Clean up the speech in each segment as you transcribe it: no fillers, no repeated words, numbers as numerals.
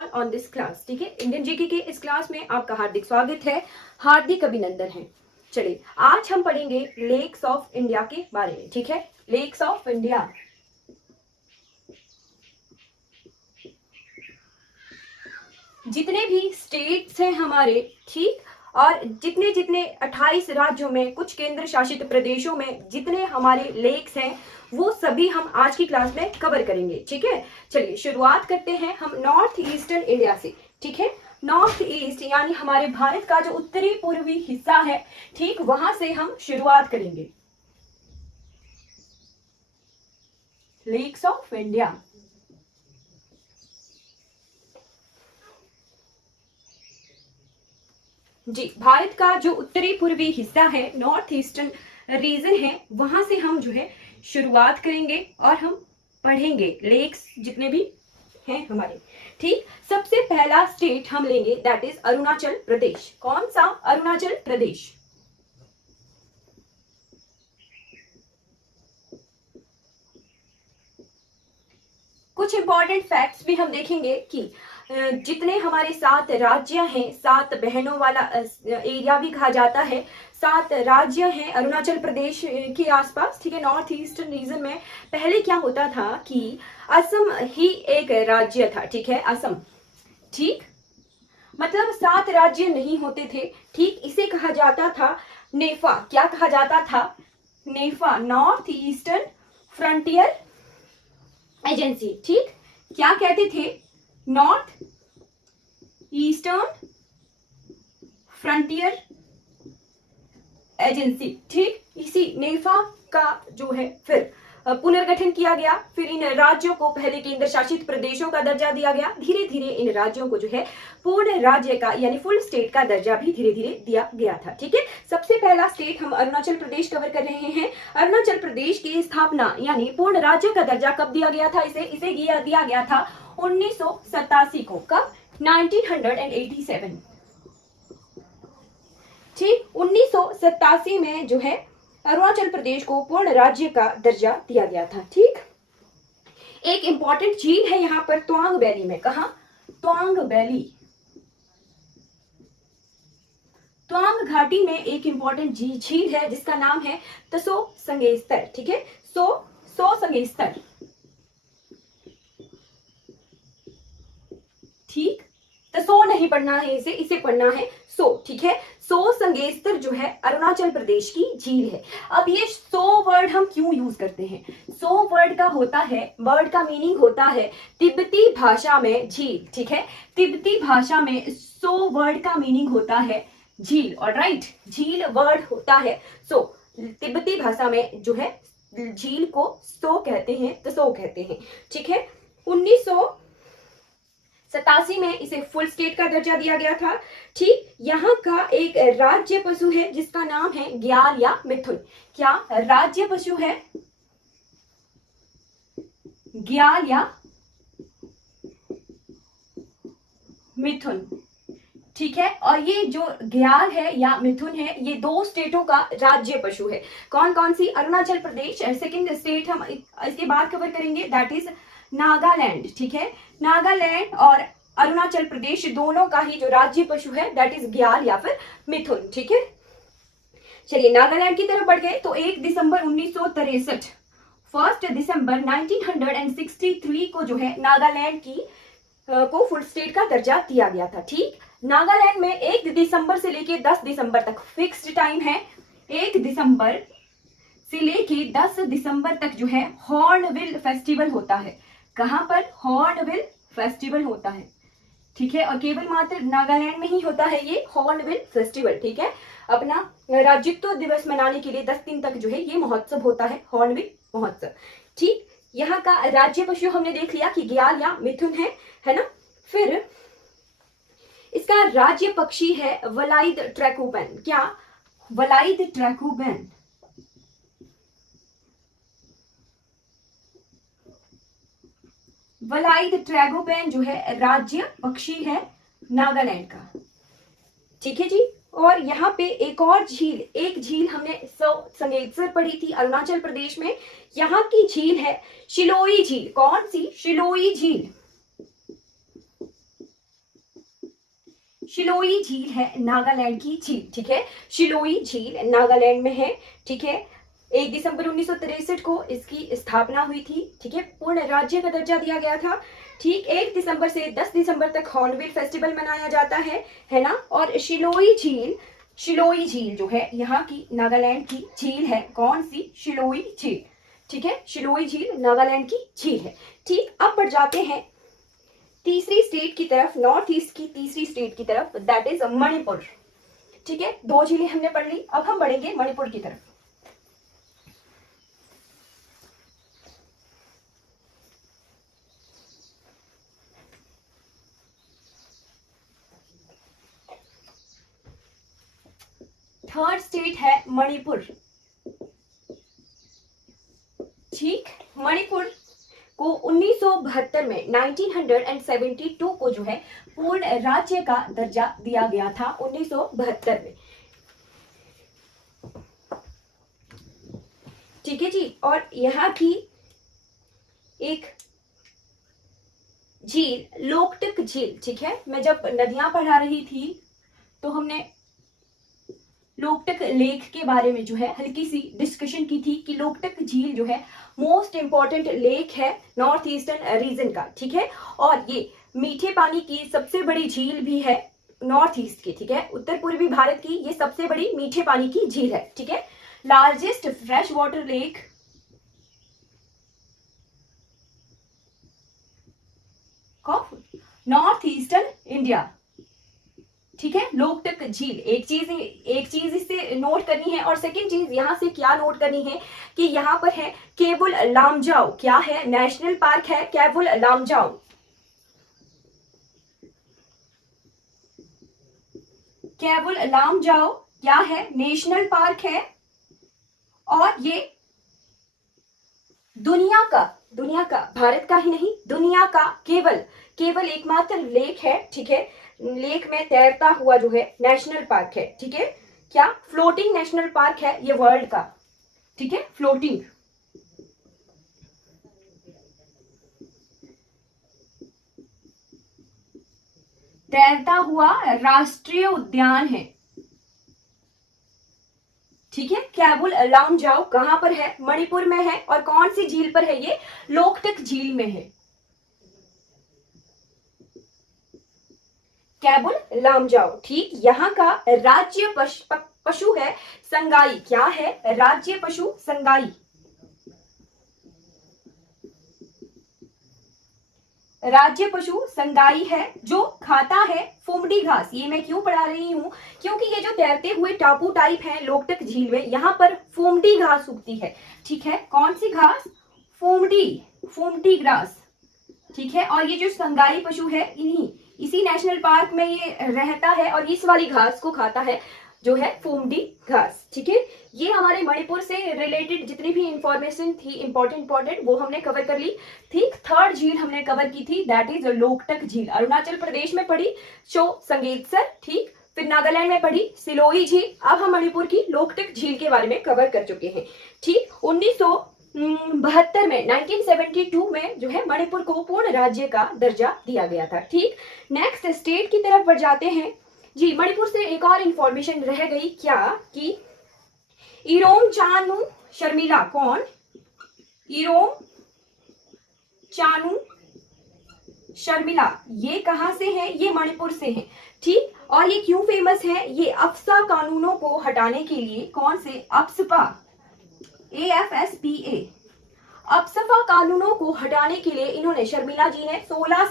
On this class. ठीक है, Indian GK के इस क्लास में आपका हार्दिक स्वागत है, हार्दिक अभिनंदन है। चलिए आज हम पढ़ेंगे लेक्स ऑफ इंडिया के बारे में। ठीक है, लेक्स ऑफ इंडिया। जितने भी स्टेट्स हैं हमारे, ठीक, और जितने जितने 28 राज्यों में, कुछ केंद्र शासित प्रदेशों में जितने हमारे लेक्स हैं वो सभी हम आज की क्लास में कवर करेंगे। ठीक है, चलिए शुरुआत करते हैं हम नॉर्थ ईस्टर्न इंडिया से। ठीक है, नॉर्थ ईस्ट यानी हमारे भारत का जो उत्तरी पूर्वी हिस्सा है, ठीक, वहां से हम शुरुआत करेंगे। Lakes of India. जी, भारत का जो उत्तरी पूर्वी हिस्सा है, नॉर्थ ईस्टर्न रीजन है, वहां से हम जो है शुरुआत करेंगे और हम पढ़ेंगे लेक्स जितने भी हैं हमारे। ठीक, सबसे पहला स्टेट हम लेंगे, दैट इज अरुणाचल प्रदेश। कौन सा? अरुणाचल प्रदेश। कुछ इंपॉर्टेंट फैक्ट्स भी हम देखेंगे कि जितने हमारे 7 राज्य हैं, 7 बहनों वाला एरिया भी कहा जाता है, 7 राज्य हैं अरुणाचल प्रदेश के आसपास। ठीक है, नॉर्थ ईस्टर्न रीजन में पहले क्या होता था कि असम ही एक राज्य था। ठीक है, असम, ठीक, मतलब 7 राज्य नहीं होते थे। ठीक, इसे कहा जाता था नेफा। क्या कहा जाता था? नेफा, नॉर्थ ईस्टर्न फ्रंटियर एजेंसी। ठीक, क्या कहते थे? North eastern frontier agency. ठीक, इसी नेफा का जो है फिर पुनर्गठन किया गया। फिर इन राज्यों को पहले केंद्र शासित प्रदेशों का दर्जा दिया गया। धीरे धीरे इन राज्यों को जो है पूर्ण राज्य का यानी फुल स्टेट का दर्जा भी धीरे धीरे दिया गया था। ठीक है, सबसे पहला स्टेट हम अरुणाचल प्रदेश कवर कर रहे हैं। अरुणाचल प्रदेश की स्थापना यानी पूर्ण राज्य का दर्जा कब दिया गया था? इसे दिया गया था 1987 को। कब? 1987। ठीक, 1987 में जो है अरुणाचल प्रदेश को पूर्ण राज्य का दर्जा दिया गया था। ठीक, एक इंपॉर्टेंट झील है यहाँ पर तवांग वैली में। कहा? तवांग वैली, तवांग घाटी में एक इंपॉर्टेंट झील है जिसका नाम है तसो संगेस्तर। ठीक है, सो संगेस्तर। ठीक, तसो नहीं पढ़ना है इसे पढ़ना है सो। ठीक है, सो संगेस्तर जो है अरुणाचल प्रदेश की झील है। अब ये सो वर्ड हम क्यों यूज करते हैं? सो वर्ड का होता है, वर्ड का मीनिंग होता है तिब्बती भाषा में झील। ठीक है, तिब्बती भाषा में सो वर्ड का मीनिंग होता है झील। ऑलराइट, झील वर्ड होता है सो। तिब्बती भाषा में जो है झील को सो कहते हैं, तो सो कहते हैं। ठीक है, 1987 में इसे फुल स्टेट का दर्जा दिया गया था। ठीक, यहाँ का एक राज्य पशु है जिसका नाम है ग्याल या मिथुन। क्या राज्य पशु है? ग्याल या मिथुन। ठीक है, और ये जो ग्याल है या मिथुन है, ये 2 स्टेटों का राज्य पशु है। कौन कौन सी? अरुणाचल प्रदेश, सेकंड स्टेट हम इसके बाद कवर करेंगे, दैट इज नागालैंड। ठीक है, नागालैंड और अरुणाचल प्रदेश दोनों का ही जो राज्य पशु है दैट इज ग्याल या फिर मिथुन। ठीक है, चलिए नागालैंड की तरफ बढ़ गए तो 1 दिसंबर 1963, 1 दिसंबर 1963 को जो है नागालैंड की को फुल स्टेट का दर्जा दिया गया था। ठीक, नागालैंड में 1 दिसंबर से लेके 10 दिसंबर तक फिक्स्ड टाइम है। 1 दिसंबर से लेके 10 दिसंबर तक जो है हॉर्नबिल फेस्टिवल होता है। कहां पर? हॉर्नबिल फेस्टिवल होता है। ठीक है, और केवल मात्र नागालैंड में ही होता है ये हॉर्नबिल फेस्टिवल। ठीक है, अपना राज्यत्व दिवस मनाने के लिए 10 दिन तक जो है ये महोत्सव होता है, हॉर्नबिल महोत्सव। ठीक, यहाँ का राज्य पशु हमने देख लिया कि ग्याल या मिथुन है ना। फिर इसका राज्य पक्षी है वलाइद ट्रैकुबैन। क्या? वलाइद ट्रैकुबैन। वलाइद ट्रैगोपैन जो है राज्य पक्षी है नागालैंड का। ठीक है जी, और यहाँ पे एक झील हमने संगेत्सर पढ़ी थी अरुणाचल प्रदेश में। यहाँ की झील है शिलोई झील। कौन सी? शिलोई झील। शिलोई झील है नागालैंड की झील, ठीक है। शिलोई झील नागालैंड में है, ठीक है। 1 दिसंबर 1963 को इसकी स्थापना हुई थी, ठीक है। पूर्ण राज्य का दर्जा दिया गया था, ठीक। 1 दिसंबर से 10 दिसंबर तक हॉर्नबिल फेस्टिवल मनाया जाता है ना। और शिलोई झील जो है यहाँ की नागालैंड की झील है। कौन सी? शिलोई झील, ठीक है। शिलोई झील नागालैंड की झील है, ठीक। अब बढ़ जाते हैं तीसरी स्टेट की तरफ, नॉर्थ ईस्ट की तीसरी स्टेट की तरफ, दैट इज मणिपुर, ठीक है। 2 झीलें हमने पढ़ ली, अब हम बढ़ेंगे मणिपुर की तरफ। थर्ड स्टेट है मणिपुर, ठीक। मणिपुर को 1972 में 1972 को जो है पूर्ण राज्य का दर्जा दिया गया था, 1972 में, ठीक है जी। और यहाँ की एक झील लोकटक झील, ठीक है। मैं जब नदियां पढ़ा रही थी तो हमने लोकटक लेक के बारे में जो है हल्की सी डिस्कशन की थी कि लोकटक झील जो है मोस्ट इंपॉर्टेंट लेक है नॉर्थ ईस्टर्न रीजन का, ठीक है। और ये मीठे पानी की सबसे बड़ी झील भी है नॉर्थ ईस्ट की, ठीक है। उत्तर पूर्वी भारत की ये सबसे बड़ी मीठे पानी की झील है, ठीक है। Largest fresh water lake of north eastern India, ठीक है। लोकटक झील। एक चीज इससे नोट करनी है, और सेकंड चीज यहां से क्या नोट करनी है कि यहाँ पर है केबुल लामजाओ, क्या है? नेशनल पार्क है केबुल लामजाओ, केबुल लामजाओ क्या है? नेशनल पार्क है। और ये दुनिया का भारत का ही नहीं, दुनिया का केवल एकमात्र लेक है, ठीक है। लेक में तैरता हुआ जो है नेशनल पार्क है, ठीक है। क्या? फ्लोटिंग नेशनल पार्क है ये वर्ल्ड का, ठीक है। फ्लोटिंग, तैरता हुआ राष्ट्रीय उद्यान है, ठीक है। केबुल लामजाओ कहां पर है? मणिपुर में है। और कौन सी झील पर है ये? लोकटक झील में है, केबुल लामजाओ, ठीक। यहाँ का राज्य पशु है संगाई, क्या है? राज्य पशु संगाई, राज्य पशु संगाई है, जो खाता है फुमडी घास। ये मैं क्यों पढ़ा रही हूं? क्योंकि ये जो तैरते हुए टापू टाइप है लोकटक झील में, यहाँ पर फुमडी घास उगती है, ठीक है। कौन सी घास? फुमडी ग्रास, ठीक है। और ये जो संगाई पशु है इसी नेशनल पार्क में ये रहता है और इस वाली घास को खाता है जो है फुमडी घास, ठीक है। ये हमारे मणिपुर से रिलेटेड जितनी भी इंफॉर्मेशन थी इंपॉर्टेंट वो हमने कवर कर ली, ठीक। थर्ड झील हमने कवर की थी, दैट इज लोकटक झील, अरुणाचल प्रदेश में पड़ी शो संगेतसर, ठीक। फिर नागालैंड में पड़ी सिलोई झील। अब हम मणिपुर की लोकटक झील के बारे में कवर कर चुके हैं, ठीक। 1972 में 1972 में जो है मणिपुर को पूर्ण राज्य का दर्जा दिया गया था, ठीक। नेक्स्ट स्टेट की तरफ बढ़ जाते हैं जी। मणिपुर से एक और इंफॉर्मेशन रह गई, क्या कि इरोम चानू शर्मिला, कौन? इरोम चानू शर्मिला, ये कहां से है? ये मणिपुर से है, ठीक। और ये क्यों फेमस है? ये अफसा कानूनों को हटाने के लिए, कौन से? अफस्पा, AFSPA, अफस्पा कानूनों को हटाने के लिए इन्होंने, शर्मिला जी ने 16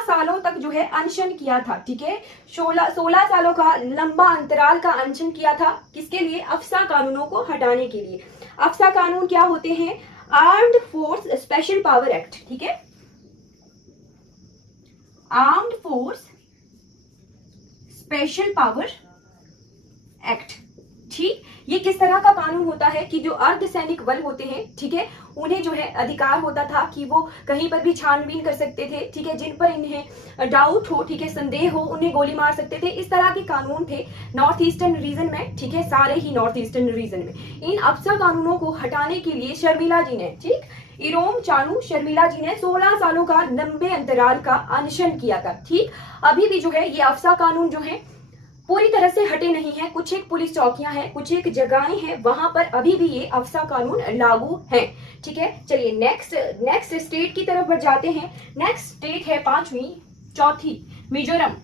सालों तक जो है अनशन किया था, ठीक है। 16 सालों का लंबा अंतराल का अनशन किया था, किसके लिए? अफसा कानूनों को हटाने के लिए। अफसा कानून क्या होते हैं? Armed force special power act, ठीक है। Armed force special power act, ठीक। ये किस तरह का कानून होता है कि जो अर्धसैनिक बल होते हैं, ठीक है, उन्हें जो है अधिकार होता था कि वो कहीं पर भी छानबीन कर सकते थे, ठीक है। जिन पर इन्हें डाउट हो, ठीक है, संदेह हो, उन्हें गोली मार सकते थे। इस तरह के कानून थे नॉर्थ ईस्टर्न रीजन में, ठीक है, सारे ही नॉर्थ ईस्टर्न रीजन में। इन अफसा कानूनों को हटाने के लिए शर्मिला जी ने, ठीक, इरोम चानू शर्मिला जी ने 16 सालों का लंबे अंतराल का अनशन किया था। ठीक, अभी भी जो है ये अफसा कानून जो है पूरी तरह से हटे नहीं है। कुछ एक पुलिस चौकियां हैं, कुछ एक जगहें हैं, वहां पर अभी भी ये अफसा कानून लागू है। ठीक है, चलिए नेक्स्ट स्टेट की तरफ बढ़ जाते हैं। नेक्स्ट स्टेट है चौथी मिजोरम।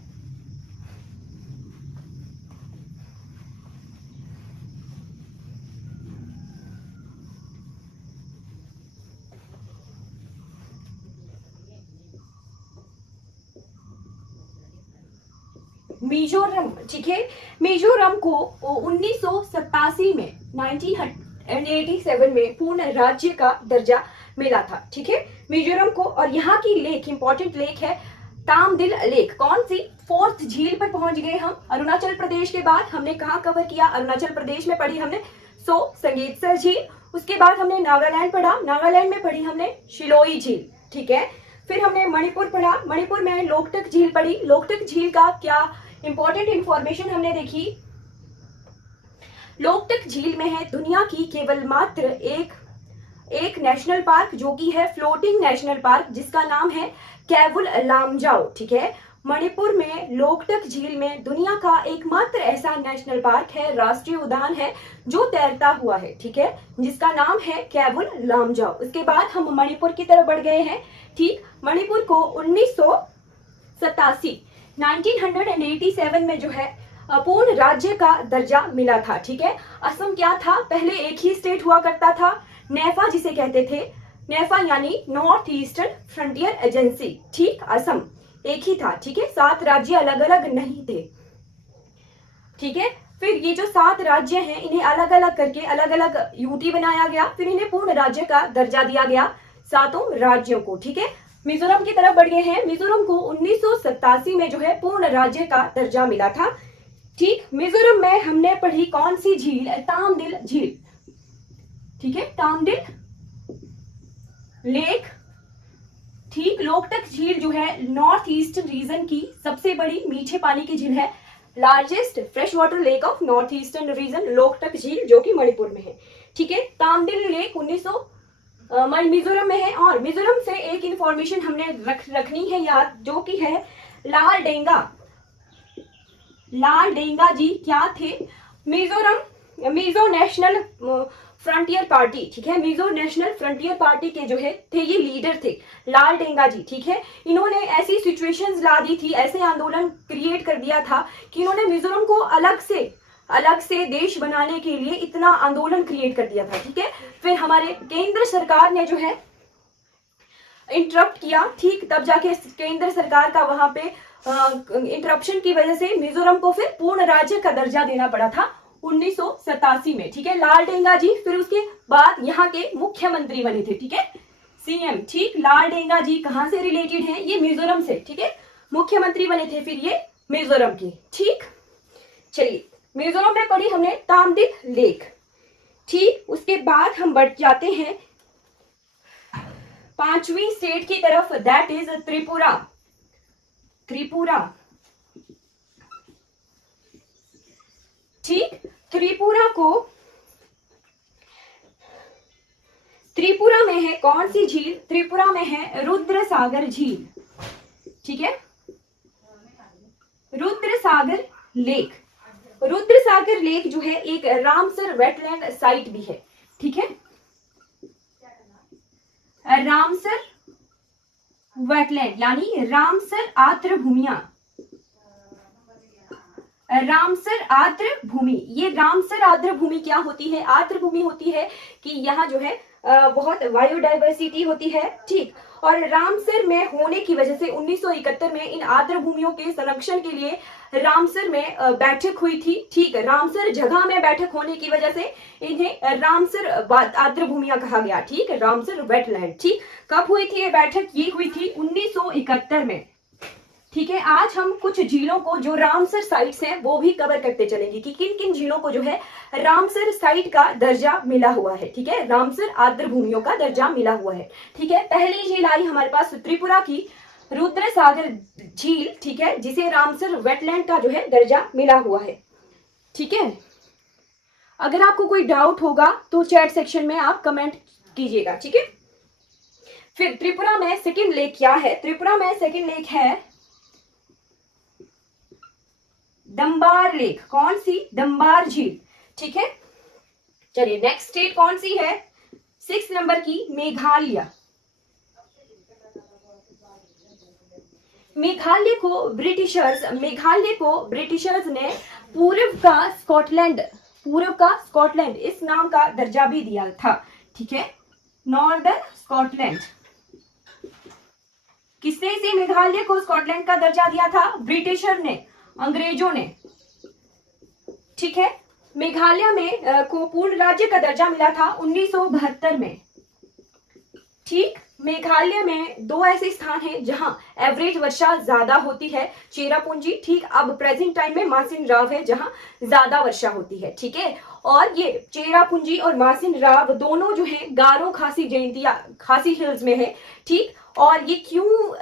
मिजोरम, ठीक है, मिजोरम को 1987 में 1987 में पूर्ण राज्य का दर्जा मिला था। ठीक है, मिजोरम को। और यहाँ की लेक, इंपॉर्टेंट लेक है तामदिल लेक। कौन सी? 4th झील पर पहुंच गए हम। अरुणाचल प्रदेश के बाद हमने कहाँ कवर किया? अरुणाचल प्रदेश में पढ़ी हमने संगेतसर झील। उसके बाद हमने नागालैंड पढ़ा, नागालैंड में पढ़ी हमने शिलोई झील। ठीक है, फिर हमने मणिपुर पढ़ा, मणिपुर में लोकटक झील पढ़ी। लोकटक झील का क्या इंपॉर्टेंट इंफॉर्मेशन हमने देखी? लोकटक झील में है दुनिया की केवल मात्र एक नेशनल पार्क, जो कि है फ्लोटिंग नेशनल पार्क, जिसका नाम है केवुल लामजाओ। ठीक है, मणिपुर में लोकटक झील में दुनिया का एकमात्र ऐसा नेशनल पार्क है, राष्ट्रीय उद्यान है, जो तैरता हुआ है। ठीक है, जिसका नाम है केवुल लामजाओ। उसके बाद हम मणिपुर की तरफ बढ़ गए हैं। ठीक, मणिपुर को 1987 में जो है पूर्ण राज्य का दर्जा मिला था। ठीक है, असम क्या था? पहले एक ही स्टेट हुआ करता था, नेफा जिसे कहते थे। नेफा यानी नॉर्थ ईस्टर्न फ्रंटियर एजेंसी। ठीक, असम एक ही था। ठीक है, 7 राज्य अलग अलग नहीं थे। ठीक है, फिर ये जो 7 राज्य हैं, इन्हें अलग अलग करके अलग अलग यूटी बनाया गया, फिर इन्हें पूर्ण राज्य का दर्जा दिया गया 7 राज्यों को। ठीक है, मिजोरम की तरफ बढ़ गए हैं। मिजोरम को 1987 में जो है पूर्ण राज्य का दर्जा मिला था। ठीक, मिजोरम में हमने पढ़ी कौन सी झील? तामदिल झील। ठीक है, तामदिल लेक। ठीक, लोकटक झील जो है नॉर्थ ईस्टर्न रीजन की सबसे बड़ी मीठे पानी की झील है। Largest fresh water lake of north eastern region, Loktak झील, जो कि मणिपुर में है। ठीक है, तामदिल लेक मिजोरम में है। और मिजोरम से एक इंफॉर्मेशन हमने रखनी है याद, जो कि है लाल डेंगा जी क्या थे? Mizo national frontier party. ठीक है, मिजो नेशनल फ्रंटियर पार्टी के जो है थे ये लीडर थे, लाल डेंगा जी। ठीक है, इन्होंने ऐसी सिचुएशंस ला दी थी, ऐसे आंदोलन क्रिएट कर दिया था कि इन्होंने मिजोरम को अलग से देश बनाने के लिए इतना आंदोलन क्रिएट कर दिया था। ठीक है, फिर हमारे केंद्र सरकार ने जो है इंटरप्ट किया। ठीक, तब जाके केंद्र सरकार का वहां पे इंटरप्शन की वजह से मिजोरम को फिर पूर्ण राज्य का दर्जा देना पड़ा था 1987 में। ठीक है, लाल डेंगा जी फिर उसके बाद यहाँ के मुख्यमंत्री बने थे। ठीक है, सीएम। ठीक, लाल डेंगा जी कहाँ से रिलेटेड है? ये मिजोरम से। ठीक है, मुख्यमंत्री बने थे फिर ये मिजोरम के। ठीक, चलिए, मिजोरम में पढ़ी हमने तामदिल लेक। ठीक, उसके बाद हम बढ़ जाते हैं 5वीं स्टेट की तरफ, दैट इज त्रिपुरा। ठीक, त्रिपुरा में है कौन सी झील? त्रिपुरा में है रुद्रसागर झील। ठीक है, रुद्रसागर लेक। रुद्रसागर लेक जो है एक रामसर वेटलैंड साइट भी है। ठीक है, रामसर वेटलैंड यानी रामसर आर्द्र भूमियां, रामसर आर्द्र भूमि। ये रामसर आर्द्र भूमि क्या होती है? आर्द्र भूमि होती है कि यहाँ जो है बहुत बायोडाइवर्सिटी होती है। ठीक, और रामसर में होने की वजह से 1971 में इन आर्द्र भूमियों के संरक्षण के लिए रामसर में बैठक हुई थी। ठीक, रामसर जगह में बैठक होने की वजह से इन्हें रामसर आर्द्र भूमियां कहा गया। ठीक, रामसर वेटलैंड। ठीक, कब हुई थी ये बैठक? ये हुई थी 1971 में। ठीक है, आज हम कुछ झीलों को जो रामसर साइट्स हैं वो भी कवर करते चलेंगे कि किन किन झीलों को जो है रामसर साइट का दर्जा मिला हुआ है। ठीक है, रामसर आर्द्र भूमियों का दर्जा मिला हुआ है। ठीक है, पहली झील आई हमारे पास त्रिपुरा की रुद्रसागर झील। ठीक है, जिसे रामसर वेटलैंड का जो है दर्जा मिला हुआ है। ठीक है, अगर आपको कोई डाउट होगा तो चैट सेक्शन में आप कमेंट कीजिएगा। ठीक है, फिर त्रिपुरा में सेकंड लेक क्या है? त्रिपुरा में सेकंड लेक है दंबार लेक। कौन सी? दंबार झील। ठीक है, चलिए नेक्स्ट स्टेट कौन सी है? 6 नंबर की मेघालय। मेघालय को ब्रिटिशर्स ने पूर्व का स्कॉटलैंड इस नाम का दर्जा भी दिया था। ठीक है, नॉर्दर्न स्कॉटलैंड। किसने इसे मेघालय को स्कॉटलैंड का दर्जा दिया था? ब्रिटिशर ने, अंग्रेजों ने। ठीक है, मेघालय में को पूर्ण राज्य का दर्जा मिला था 1972 में। ठीक, मेघालय में 2 ऐसे स्थान हैं जहां एवरेज वर्षा ज्यादा होती है। चेरापूंजी, ठीक, अब प्रेजेंट टाइम में मासिन राव है जहां ज्यादा वर्षा होती है। ठीक है, और ये चेरापूंजी और मासिन राव दोनों जो है गारो खासी हिल्स में है। ठीक, और ये क्यों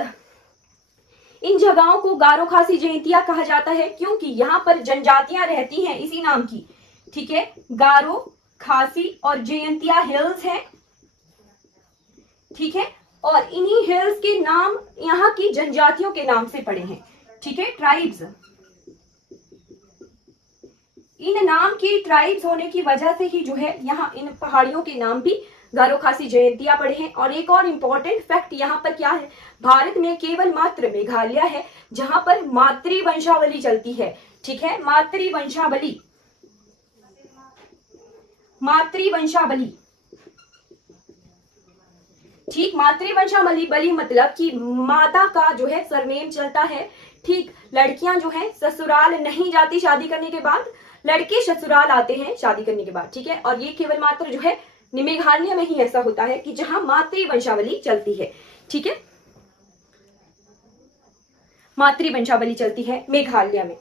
इन जगहों को गारो खासी जयंतिया कहा जाता है? क्योंकि यहाँ पर जनजातियां रहती हैं इसी नाम की। ठीक है, गारो, खासी और जयंतिया हिल्स हैं। ठीक है, और इन्हीं हिल्स के नाम यहाँ की जनजातियों के नाम से पड़े हैं। ठीक है, ट्राइब्स। इन नाम की ट्राइब्स होने की वजह से ही जो है यहाँ इन पहाड़ियों के नाम भी गारो खासी जयंतिया पड़े हैं। और एक और इंपॉर्टेंट फैक्ट यहाँ पर क्या है? भारत में केवल मात्र मेघालय है जहां पर मातृवंशावली चलती है। ठीक है, मातृवंशावली। ठीक, मातृवंशावली मतलब कि माता का जो है सरनेम चलता है। ठीक, लड़कियां जो है ससुराल नहीं जाती शादी करने के बाद, लड़के ससुराल आते हैं शादी करने के बाद। ठीक है, और ये केवल मात्र जो है मेघालय में ही ऐसा होता है कि जहां मातृवंशावली चलती है। ठीक है, मातृवंशावली चलती है मेघालय में।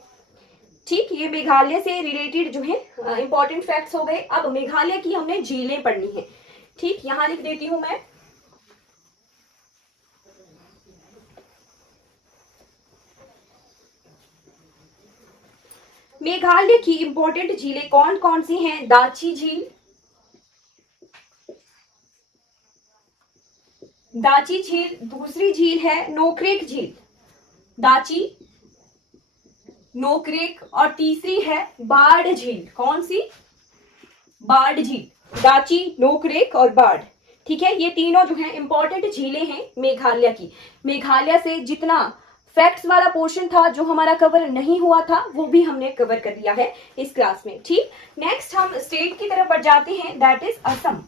ठीक, ये मेघालय से रिलेटेड जो है इंपॉर्टेंट फैक्ट्स हो गए। अब मेघालय की हमने झीलें पढ़नी है। ठीक, यहां लिख देती हूं मैं। मेघालय की इंपॉर्टेंट झीलें कौन कौन सी हैं? दाची झील, दूसरी झील है नोक्रेक झील, दाची, नोक्रेक, और तीसरी है बाढ़ झील। कौन सी? बाढ़ झील, दाची, नोक्रेक और बाढ़। ठीक है, ये तीनों जो है इंपॉर्टेंट झीलें हैं मेघालय की। मेघालय से जितना फैक्ट्स वाला पोर्शन था जो हमारा कवर नहीं हुआ था वो भी हमने कवर कर लिया है इस क्लास में। ठीक, नेक्स्ट हम स्टेट की तरफ बढ़ जाते हैं, दैट इज असम।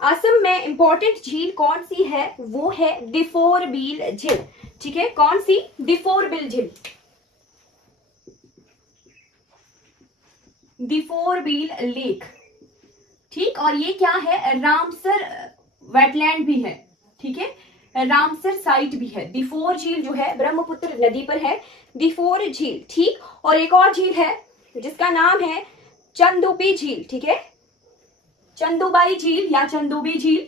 असम में इंपॉर्टेंट झील कौन सी है? वो है दिफोरबिल झील। ठीक है, कौन सी? दिफोरबिल झील, दिफोरबिल लेक। ठीक, और ये क्या है? रामसर वेटलैंड भी है। ठीक है, रामसर साइट भी है। दिफोर झील जो है ब्रह्मपुत्र नदी पर है, दिफोर झील। ठीक, और एक और झील है जिसका नाम है चंदुबी झील। ठीक है, चंदुबाई झील या चंदुबी झील।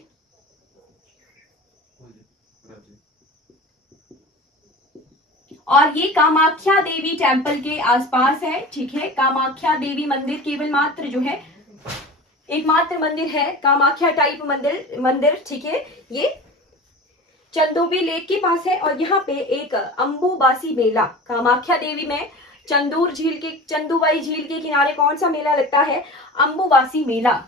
और ये कामाख्या देवी टेम्पल के आसपास है। ठीक है, कामाख्या देवी मंदिर केवल मात्र जो है एकमात्र मंदिर है, कामाख्या टाइप मंदिर। ठीक है, ये चंदोबी लेक के पास है। और यहाँ पे एक अंबुबासी मेला, कामाख्या देवी में चंदुबाई झील के किनारे कौन सा मेला लगता है? अंबुबासी मेला।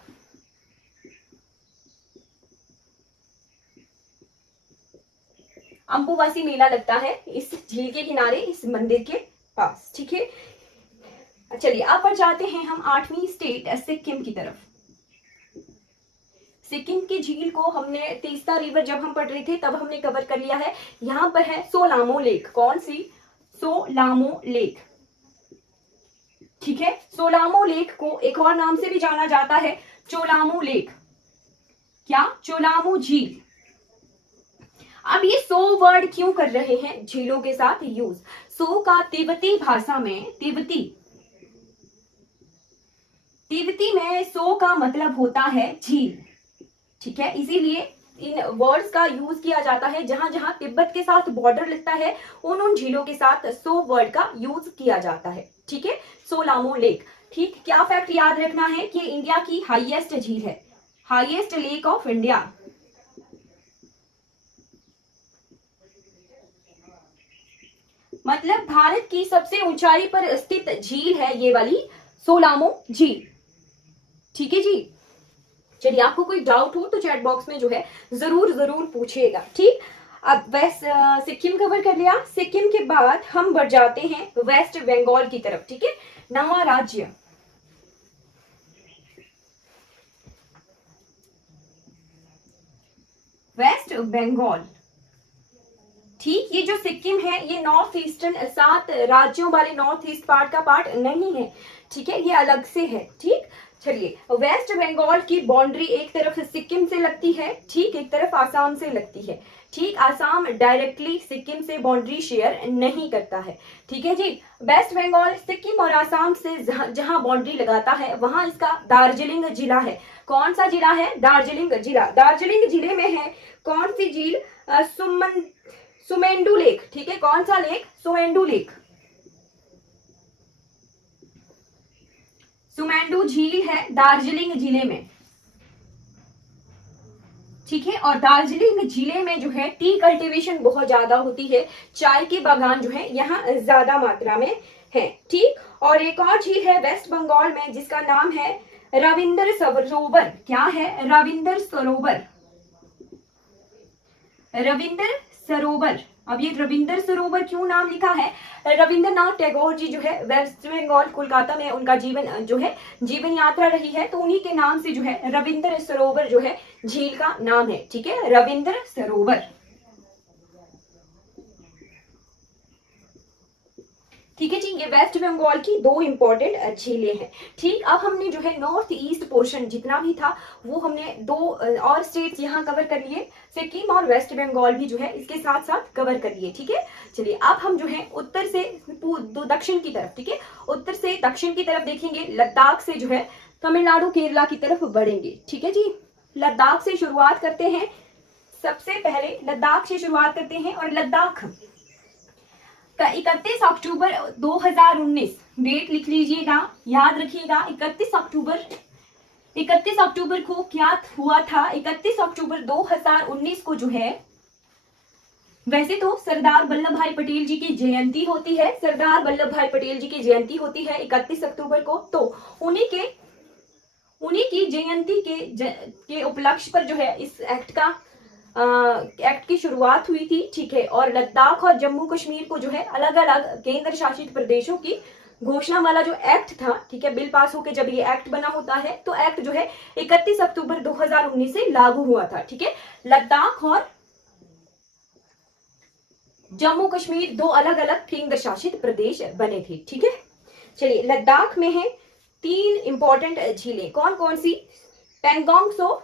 अंबुबासी मेला लगता है इस झील के किनारे, इस मंदिर के पास। ठीक है, चलिए अब बढ़ जाते हैं हम 8वीं स्टेट सिक्किम की तरफ। सिक्किम की झील को हमने तीस्ता रिवर जब हम पढ़ रहे थे तब हमने कवर कर लिया है। यहाँ पर है सोलामो लेक। कौन सी? सोलामो लेक। ठीक है, सोलामो लेक को एक और नाम से भी जाना जाता है, चोलामो लेक। क्या? चोलामो झील। अब ये सो वर्ड क्यों कर रहे हैं झीलों के साथ यूज? सो का तिब्बती भाषा में तिब्बती में सो का मतलब होता है झील। ठीक है, इसीलिए इन वर्ड्स का यूज किया जाता है जहां जहां तिब्बत के साथ बॉर्डर लगता है, उन झीलों के साथ सो वर्ड का यूज किया जाता है। ठीक है, सोलामो लेक। ठीक, क्या फैक्ट याद रखना है कि इंडिया की हाईएस्ट झील है, हाईएस्ट लेक ऑफ इंडिया। मतलब भारत की सबसे ऊंचाई पर स्थित झील है ये वाली सोलामो झील। ठीक है जी, चलिए आपको कोई डाउट हो तो चैट बॉक्स में जो है जरूर जरूर पूछिएगा। ठीक, अब वेस्ट सिक्किम कवर कर लिया। सिक्किम के बाद हम बढ़ जाते हैं वेस्ट बंगाल की तरफ। ठीक है, नवा राज्य वेस्ट बंगाल। ठीक, ये जो सिक्किम है ये नॉर्थ ईस्टर्न 7 राज्यों वाले नॉर्थ ईस्ट पार्ट का पार्ट नहीं है। ठीक है, ये अलग से है। ठीक, चलिए वेस्ट बंगाल की बाउंड्री एक तरफ सिक्किम से लगती है, ठीक, एक तरफ आसाम से लगती है। ठीक, आसाम डायरेक्टली सिक्किम से बाउंड्री शेयर नहीं करता है। ठीक है जी, वेस्ट बंगाल सिक्किम और आसाम से जहां बाउंड्री लगाता है वहां इसका दार्जिलिंग जिला है। कौन सा जिला है? दार्जिलिंग जिला। दार्जिलिंग जिले में है कौन सी झील? सुमेंडू लेक। ठीक है, कौन सा लेक? सुमेंडू लेक। सुमेंडू झील है दार्जिलिंग जिले में। ठीक है, और दार्जिलिंग जिले में जो है टी कल्टीवेशन बहुत ज्यादा होती है, चाय के बागान जो है यहाँ ज्यादा मात्रा में है। ठीक, और एक और झील है वेस्ट बंगाल में जिसका नाम है रविंद्र सरोवर। क्या है? रविंद्र सरोवर। रविंद्र सरोवर। अब ये रविंद्र सरोवर क्यों नाम लिखा है? रविंद्रनाथ टैगोर जी जो है वेस्ट बंगाल कोलकाता में उनका जीवन जो है जीवन यात्रा रही है, तो उन्हीं के नाम से जो है रविंद्र सरोवर जो है झील का नाम है। ठीक है, रविंद्र सरोवर। ठीक है जी, ये वेस्ट बंगाल की 2 इंपॉर्टेंट झीलें हैं। ठीक, अब हमने जो है नॉर्थ ईस्ट पोर्शन जितना भी था वो हमने 2 और स्टेट्स यहाँ कवर कर लिए, सिक्किम और वेस्ट बंगाल भी जो है इसके साथ साथ कवर कर लिए। ठीक है, चलिए अब हम जो है उत्तर से दक्षिण की तरफ, ठीक है, उत्तर से दक्षिण की तरफ देखेंगे। लद्दाख से जो है तमिलनाडु केरला की तरफ बढ़ेंगे। ठीक है जी, लद्दाख से शुरुआत करते हैं। सबसे पहले लद्दाख से शुरुआत करते हैं और लद्दाख का 31 अक्टूबर 2019 डेट लिख लीजिएगा, याद रखिएगा। 31 अक्टूबर को क्या हुआ था? 31 अक्टूबर 2019 को जो है, वैसे तो सरदार वल्लभ भाई पटेल जी की जयंती होती है, सरदार वल्लभ भाई पटेल जी की जयंती होती है 31 अक्टूबर को, तो उन्हीं की जयंती के उपलक्ष्य पर जो है इस एक्ट की शुरुआत हुई थी। ठीक है, और लद्दाख और जम्मू कश्मीर को जो है अलग अलग केंद्र शासित प्रदेशों की घोषणा वाला जो एक्ट था, ठीक है, बिल पास होकर जब ये एक्ट बना होता है तो एक्ट जो है 31 अक्टूबर 2019 से लागू हुआ था। ठीक है, लद्दाख और जम्मू कश्मीर 2 अलग अलग केंद्र शासित प्रदेश बने थे। ठीक है, चलिए लद्दाख में है 3 इंपॉर्टेंट झीलें। कौन कौन सी? पैंगोंग सो।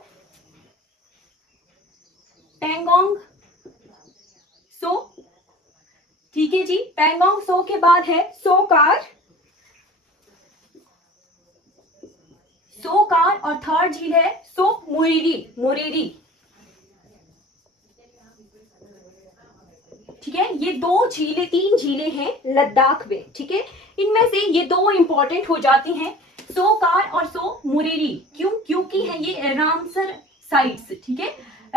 ठीक है जी, पैंगोंग सो के बाद है सोकार और थर्ड झील है सो मुरेरी। ठीक है, ये 3 झीलें हैं लद्दाख में। ठीक है, इनमें से ये 2 इंपॉर्टेंट हो जाती हैं, सोकार और सो मुरेरी। क्यों? क्योंकि है ये रामसर साइट्स। ठीक है,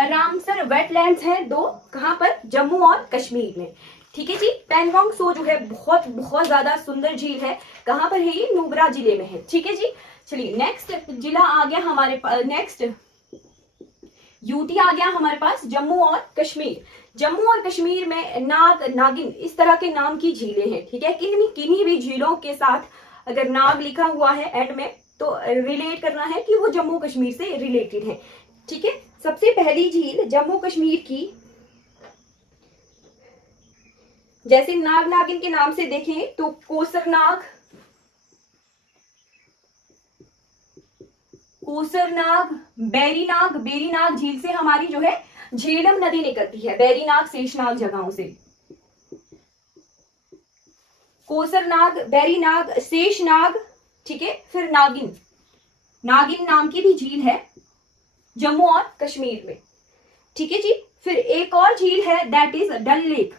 रामसर वेटलैंड्स है 2, कहां पर? जम्मू और कश्मीर में। ठीक है जी, पैंगोंग सो जो है बहुत बहुत ज्यादा सुंदर झील है। कहां पर है ये? नुब्रा जिले में है। ठीक है जी, चलिए नेक्स्ट जिला आ गया हमारे पास, नेक्स्ट यूटी आ गया हमारे पास, जम्मू और कश्मीर। जम्मू और कश्मीर में नागिन इस तरह के नाम की झीलें हैं। ठीक है, किन्हीं भी झीलों के साथ अगर नाग लिखा हुआ है एंड में तो रिलेट करना है कि वो जम्मू कश्मीर से रिलेटेड है। ठीक है, सबसे पहली झील जम्मू कश्मीर की, जैसे नाग नागिन के नाम से देखें तो कोसरनाग, बेरीनाग झील से हमारी जो है झेलम नदी निकलती है, बेरीनाग शेषनाग जगहों से। कोसरनाग, बेरीनाग, शेषनाग। ठीक है, फिर नागिन नाम की भी झील है जम्मू और कश्मीर में। ठीक है जी। फिर एक और झील है that is Dal Lake.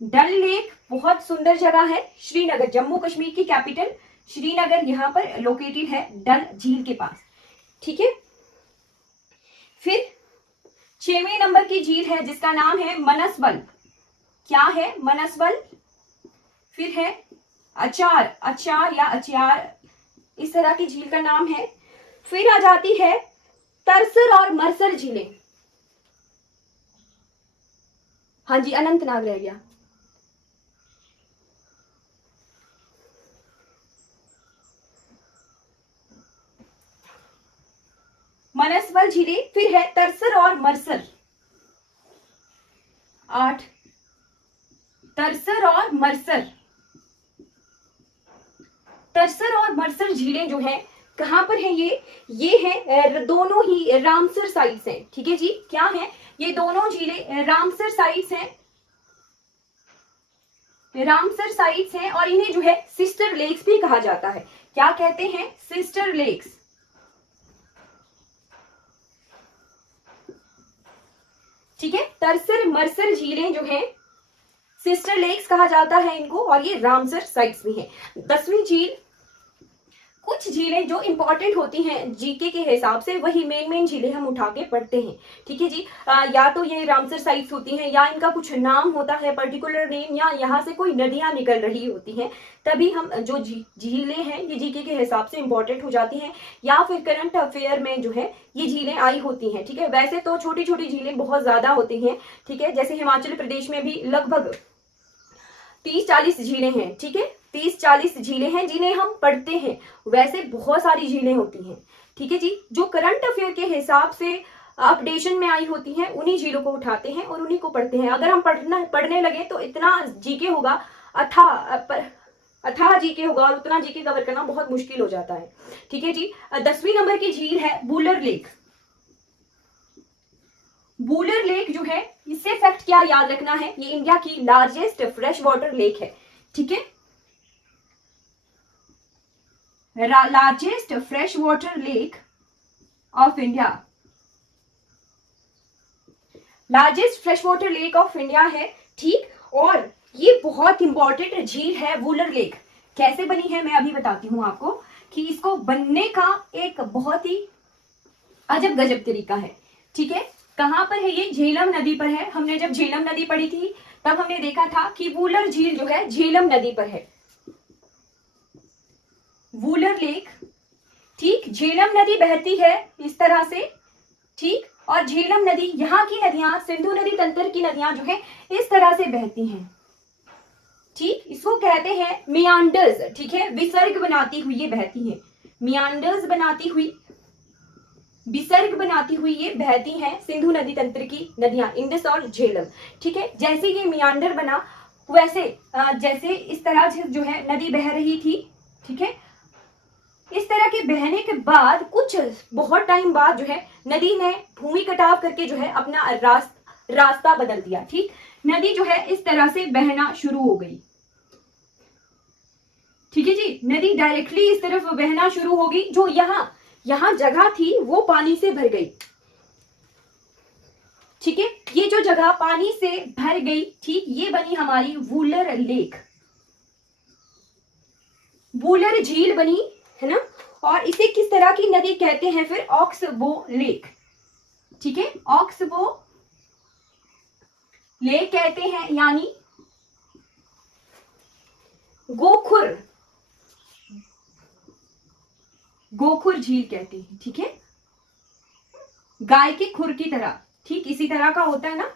Dal Lake बहुत सुंदर जगह है, श्रीनगर, जम्मू कश्मीर की कैपिटल श्रीनगर यहाँ पर लोकेटेड है, डल झील के पास। ठीक है। फिर 6वें नंबर की झील है जिसका नाम है मनसबल। क्या है? मनसबल। फिर है अचार, अचार या अचार, इस तरह की झील का नाम है। फिर आ जाती है तरसर और मरसर झीलें। हाँ जी, अनंतनाग रह गया। मनसबल झीलें, फिर है तरसर और मरसर। 8 तरसर और मरसर। तरसर और मरसर झीलें जो है कहां पर है? ये है दोनों ही रामसर साइट्स हैं। ठीक है जी। क्या है? ये दोनों झीलें रामसर साइट्स हैं, रामसर साइट्स हैं, और इन्हें जो है सिस्टर लेक्स भी कहा जाता है। क्या कहते हैं? Sister lakes. ठीक है। तरसर मरसर झीलें जो हैं सिस्टर लेक्स कहा जाता है इनको, और ये रामसर साइट्स भी हैं। 10वीं झील, कुछ झीलें जो इंपॉर्टेंट होती हैं जीके के हिसाब से, वही मेन झीलें हम उठा के पढ़ते हैं। ठीक है जी। या तो ये रामसर साइट्स होती हैं, या इनका कुछ नाम होता है पर्टिकुलर नेम, या यहाँ से कोई नदियां निकल रही होती हैं, तभी हम जो झीलें हैं ये जीके के हिसाब से इंपॉर्टेंट हो जाती हैं, या फिर करंट अफेयर में जो है ये झीलें आई होती हैं। ठीक है। वैसे तो छोटी छोटी झीलें बहुत ज्यादा होती हैं। ठीक है। जैसे हिमाचल प्रदेश में भी लगभग 30-40 झीलें हैं। ठीक है। 30-40 झीलें हैं जिन्हें हम पढ़ते हैं। वैसे बहुत सारी झीलें होती हैं। ठीक है जी। जो करंट अफेयर के हिसाब से अपडेशन में आई होती हैं उन्हीं झीलों को उठाते हैं और उन्हीं को पढ़ते हैं। अगर हम पढ़ने लगे तो इतना जीके होगा, अथाह जीके होगा, और उतना जीके कवर करना बहुत मुश्किल हो जाता है। ठीक है जी। 10वीं नंबर की झील है बुलर लेक। बुलर लेक जो है, इससे फैक्ट क्या याद रखना है? ये इंडिया की लार्जेस्ट फ्रेश वाटर लेक है। ठीक है। Largest fresh water lake of India, largest fresh water lake of India है। ठीक। और ये बहुत इंपॉर्टेंट झील है वुलर लेक। कैसे बनी है मैं अभी बताती हूं आपको, कि इसको बनने का एक बहुत ही अजब गजब तरीका है। ठीक है। कहां पर है ये? झेलम नदी पर है। हमने जब झेलम नदी पढ़ी थी तब हमने देखा था कि वुलर झील जो है झेलम नदी पर है, वुलर लेक। ठीक। झेलम नदी बहती है इस तरह से। ठीक। और झेलम नदी, यहाँ की नदियां सिंधु नदी तंत्र की नदियां जो है इस तरह से बहती हैं। ठीक। इसको कहते हैं मियांडर्स। ठीक है। विसर्ग बनाती हुई ये बहती है, मियांडर्स बनाती हुई, विसर्ग बनाती हुई ये बहती हैं सिंधु नदी तंत्र की नदियां, इंडस और झेलम। ठीक है। जैसे ये मियांडर बना, वैसे जैसे इस तरह से जो है नदी बह रही थी। ठीक है। इस तरह के बहने के बाद कुछ बहुत टाइम बाद जो है नदी ने भूमि कटाव करके जो है अपना रास्ता बदल दिया। ठीक। नदी जो है इस तरह से बहना शुरू हो गई। ठीक है जी। नदी डायरेक्टली इस तरफ बहना शुरू होगी, जो यहाँ जगह थी वो पानी से भर गई। ठीक है। ये जो जगह पानी से भर गई, ठीक, ये बनी हमारी वुलर लेक, वुलर झील बनी, है ना। और इसे किस तरह की नदी कहते हैं फिर? Oxbow lake. ठीक है। ऑक्सबो लेक कहते हैं, यानी गोखुर झील कहते हैं। ठीक है। गाय के खुर की तरह, ठीक इसी तरह का होता है ना,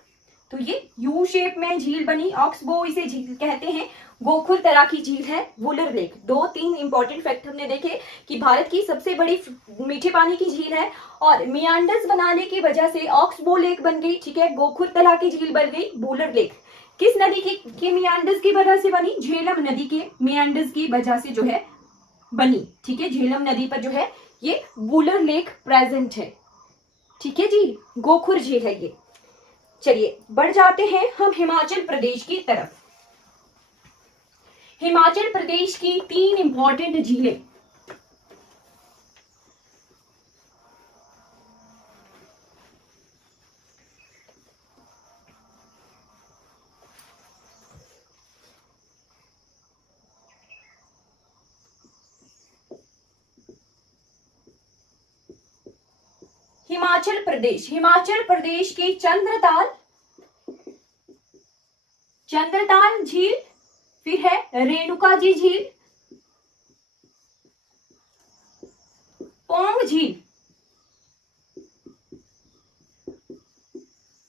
तो ये यू शेप में झील बनी, ऑक्सबो इसे झील कहते हैं। गोखुर तरह की झील है वुलर लेक। 2-3 इंपॉर्टेंट फैक्ट हमने देखे कि भारत की सबसे बड़ी मीठे पानी की झील है, और मियांडर्स बनाने की वजह से ऑक्सबो लेक बन गई। ठीक है। गोखुर तरह की झील बन गई वुलर लेक। किस नदी के मियांडर्स की वजह से बनी? झेलम नदी के मियांडर्स की वजह से जो है बनी। ठीक है। झेलम नदी पर जो है ये वुलर लेक प्रेजेंट है। ठीक है जी। गोखुर झील है ये। चलिए बढ़ जाते हैं हम हिमाचल प्रदेश की तरफ। हिमाचल प्रदेश की 3 इंपॉर्टेंट झीलें। हिमाचल प्रदेश, हिमाचल प्रदेश की चंद्रताल, चंद्रताल झील, फिर है रेणुका जी झील, पौंग झील,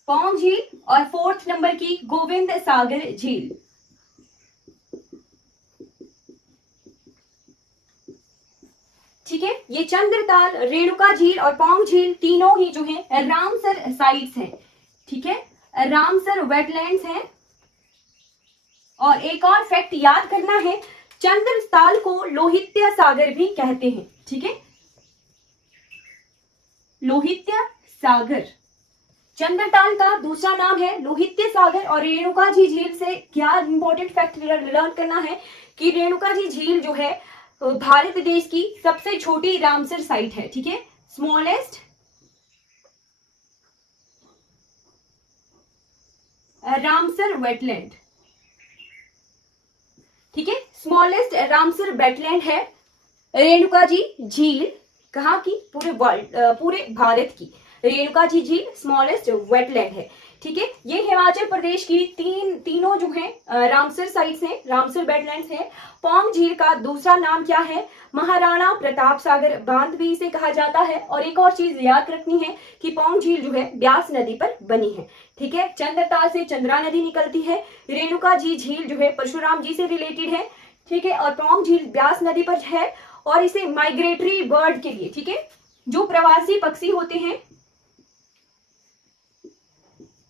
पौंग झील, और फोर्थ नंबर की गोविंद सागर झील। ठीक है, ये चंद्रताल, रेणुका झील और पौंग झील तीनों ही जो है रामसर साइट्स हैं। ठीक है, रामसर वेटलैंड्स हैं। और एक और फैक्ट याद करना है, चंद्रताल को लोहित्य सागर भी कहते हैं। ठीक है, लोहित्य सागर, चंद्रताल का दूसरा नाम है लोहित्य सागर। और रेणुका जी झील से क्या इंपॉर्टेंट फैक्ट लर्न करना है कि रेणुका जी झील जो है भारत देश की सबसे छोटी रामसर साइट है। ठीक है, स्मॉलेस्ट रामसर वेटलैंड। ठीक है, स्मॉलेस्ट रामसर वेटलैंड है रेणुका जी झील। कहाँ की? पूरे वर्ल्ड, पूरे भारत की रेणुका जी झील स्मॉलेस्ट वेटलैंड है। ठीक है, ये हिमाचल प्रदेश की तीनों जो है रामसर साइट्स हैं, रामसर वेटलैंड्स हैं। पौंग झील का दूसरा नाम क्या है? महाराणा प्रताप सागर बांध भी इसे कहा जाता है। और एक और चीज याद रखनी है कि पौंग झील जो है ब्यास नदी पर बनी है। ठीक है, चंद्रताल से चंद्रा नदी निकलती है। रेणुका जी झील जो है परशुराम जी से रिलेटेड है। ठीक है, और पौंग झील ब्यास नदी पर है। और इसे माइग्रेटरी बर्ड के लिए, ठीक है, जो प्रवासी पक्षी होते हैं,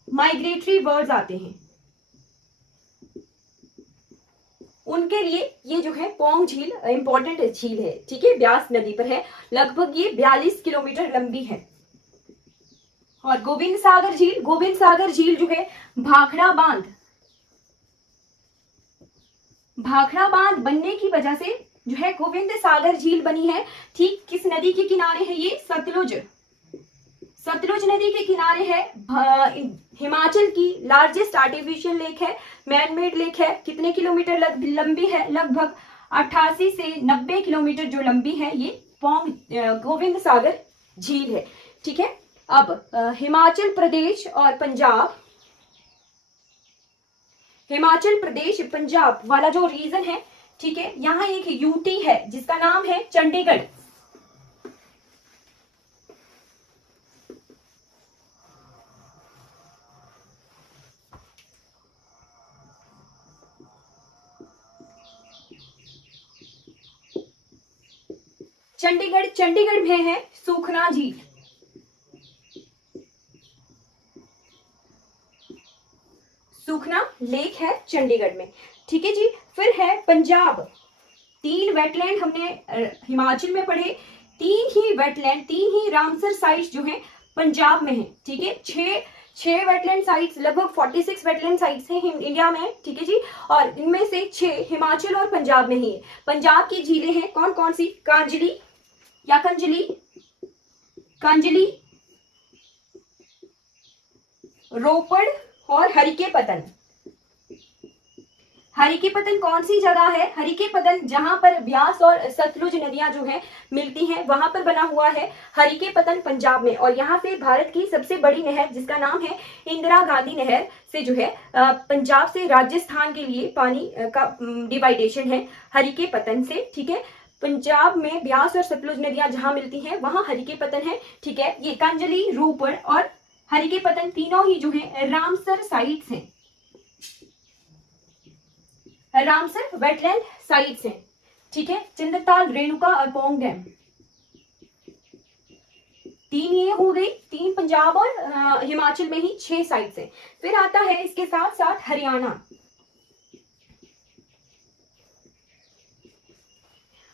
माइग्रेटरी बर्ड्स आते हैं, उनके लिए ये जो है पौंग झील इंपॉर्टेंट झील है। ठीक है, ब्यास नदी पर है, लगभग ये 42 किलोमीटर लंबी है। और गोविंद सागर झील, गोविंद सागर झील जो है भाखड़ा बांध, भाखड़ा बांध बनने की वजह से जो है गोविंद सागर झील बनी है। ठीक किस नदी के किनारे है? ये सतलुज, सतलुज नदी के किनारे है। हिमाचल की लार्जेस्ट आर्टिफिशियल लेक है, मैनमेड लेक है। कितने किलोमीटर लंबी है? लगभग 88 से 90 किलोमीटर जो लंबी है ये गोविंद सागर झील है। ठीक है, अब हिमाचल प्रदेश और पंजाब, हिमाचल प्रदेश पंजाब वाला जो रीजन है, ठीक है, यहाँ एक यूटी है जिसका नाम है चंडीगढ़। चंडीगढ़, चंडीगढ़ में है सूखना झील। सूखना लेक है चंडीगढ़ में। ठीक है जी, फिर है पंजाब। 3 वेटलैंड हमने हिमाचल में पढ़े, 3 ही वेटलैंड, 3 ही रामसर साइट्स जो हैं पंजाब में है। ठीक है, 6 वेटलैंड साइट्स, लगभग 46 वेटलैंड साइट्स हैं इंडिया में। ठीक है जी, और इनमें से 6 हिमाचल और पंजाब में ही है। पंजाब की झीलें हैं कौन कौन सी? कांजली या कंजली, कांजली, रोपड़ और हरिके पतन। हरिके पतन कौन सी जगह है? हरिके पतन जहां पर ब्यास और सतलुज नदियां जो हैं मिलती हैं, वहां पर बना हुआ है हरिके पतन पंजाब में। और यहाँ से भारत की सबसे बड़ी नहर जिसका नाम है इंदिरा गांधी नहर से जो है पंजाब से राजस्थान के लिए पानी का डिवाइडेशन है हरिके पतन से। ठीक है, पंजाब में ब्यास और सतलुज नदियां जहां मिलती हैं वहां हरिके पतन है। ठीक है, ये कांजली, रोपड़ और हरिके पतन तीनों ही जो है रामसर साइट्स हैं, रामसर वेटलैंड साइट्स हैं। ठीक है, चंद्रताल, रेणुका और पौंग डैम, 3 ये हो गई, 3 पंजाब और हिमाचल में ही 6 साइट्स हैं। फिर आता है इसके साथ साथ हरियाणा।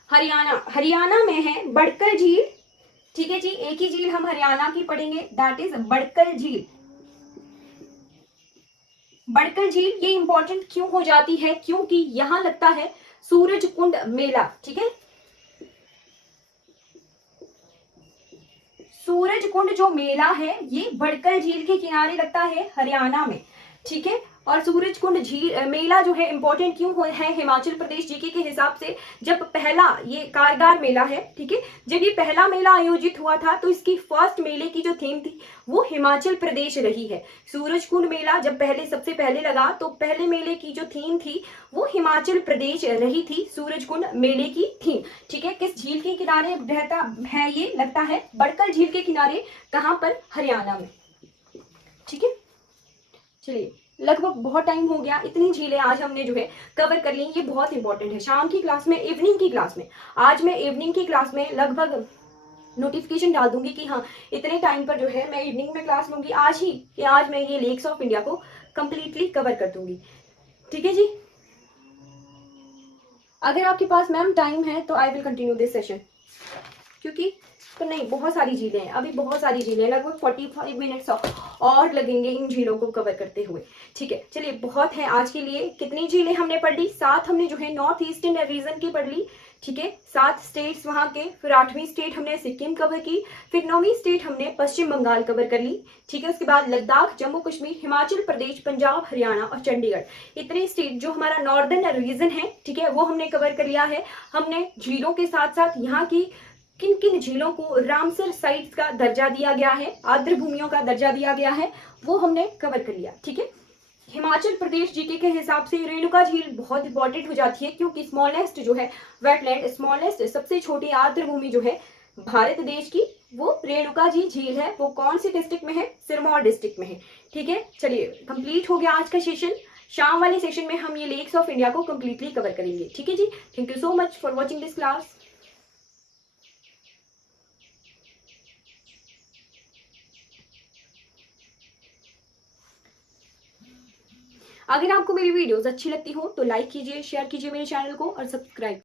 हरियाणा, हरियाणा में है बड़कर झील। ठीक है जी, एक ही झील हम हरियाणा की पढ़ेंगे, दैट इज बड़कर झील। बड़कर झील ये इंपॉर्टेंट क्यों हो जाती है? क्योंकि यहां लगता है सूरज कुंड मेला। ठीक है, सूरज कुंड जो मेला है ये बड़कर झील के किनारे लगता है हरियाणा में। ठीक है, और सूरजकुंड झील मेला जो है इंपॉर्टेंट क्यों है हिमाचल प्रदेश जीके के हिसाब से, जब पहला ये कारगार मेला है, ठीक है, जब ये पहला मेला आयोजित हुआ था तो इसकी फर्स्ट मेले की जो थीम थी वो हिमाचल प्रदेश रही है। सूरजकुंड मेला जब पहले सबसे पहले लगा तो पहले मेले की जो थीम थी वो हिमाचल प्रदेश रही थी, सूरजकुंड मेले की थीम। ठीक है, किस झील के किनारे बहता है ये, लगता है बड़कल झील के किनारे, कहां पर, हरियाणा में। ठीक है, चलिए लगभग बहुत टाइम हो गया, इतनी झीलें आज हमने जो है कवर कर ली। ये बहुत इंपॉर्टेंट है शाम की क्लास में, इवनिंग की क्लास में। आज मैं इवनिंग की क्लास में लगभग नोटिफिकेशन डाल दूंगी कि हाँ इतने टाइम पर जो है मैं इवनिंग में क्लास लूंगी आज ही, कि आज मैं ये लेक्स ऑफ इंडिया को कंप्लीटली कवर कर दूंगी। ठीक है जी, अगर आपके पास मैम टाइम है तो I will continue this session, क्योंकि तो नहीं बहुत सारी झीलें हैं, अभी बहुत सारी झीलें, लगभग 45 मिनट्स और लगेंगे इन झीलों को कवर करते हुए। ठीक है, चलिए बहुत है आज के लिए। कितनी झीलें हमने पढ़ ली, 7 हमने जो है नॉर्थ ईस्टर्न रीजन की पढ़ ली। ठीक है, 7 स्टेट्स वहां के, फिर 8वीं स्टेट हमने सिक्किम कवर की, फिर 9वीं स्टेट हमने पश्चिम बंगाल कवर कर ली। ठीक है, उसके बाद लद्दाख, जम्मू कश्मीर, हिमाचल प्रदेश, पंजाब, हरियाणा और चंडीगढ़, इतने स्टेट जो हमारा नॉर्दर्न रीजन है, ठीक है, वो हमने कवर कर लिया है। हमने झीलों के साथ साथ यहाँ की किन किन झीलों को रामसर साइट्स का दर्जा दिया गया है, आर्द्र भूमियों का दर्जा दिया गया है, वो हमने कवर कर लिया। ठीक है, हिमाचल प्रदेश जीके के हिसाब से रेणुका झील बहुत इंपॉर्टेंट हो जाती है, क्योंकि स्मॉलेस्ट जो है वेटलैंड, स्मॉलेस्ट सबसे छोटी आर्द्र भूमि जो है भारत देश की, वो रेणुका जी झील है। वो कौन सी डिस्ट्रिक्ट में है, सिरमौर डिस्ट्रिक्ट में है। ठीक है, चलिए कंप्लीट हो गया आज का सेशन। शाम वाले सेशन में हम ये लेक्स ऑफ इंडिया को कंप्लीटली कवर करेंगे। ठीक है जी, thank you so much for watching this class. अगर आपको मेरी वीडियोस अच्छी लगती हो तो लाइक कीजिए, शेयर कीजिए मेरे चैनल को और सब्सक्राइब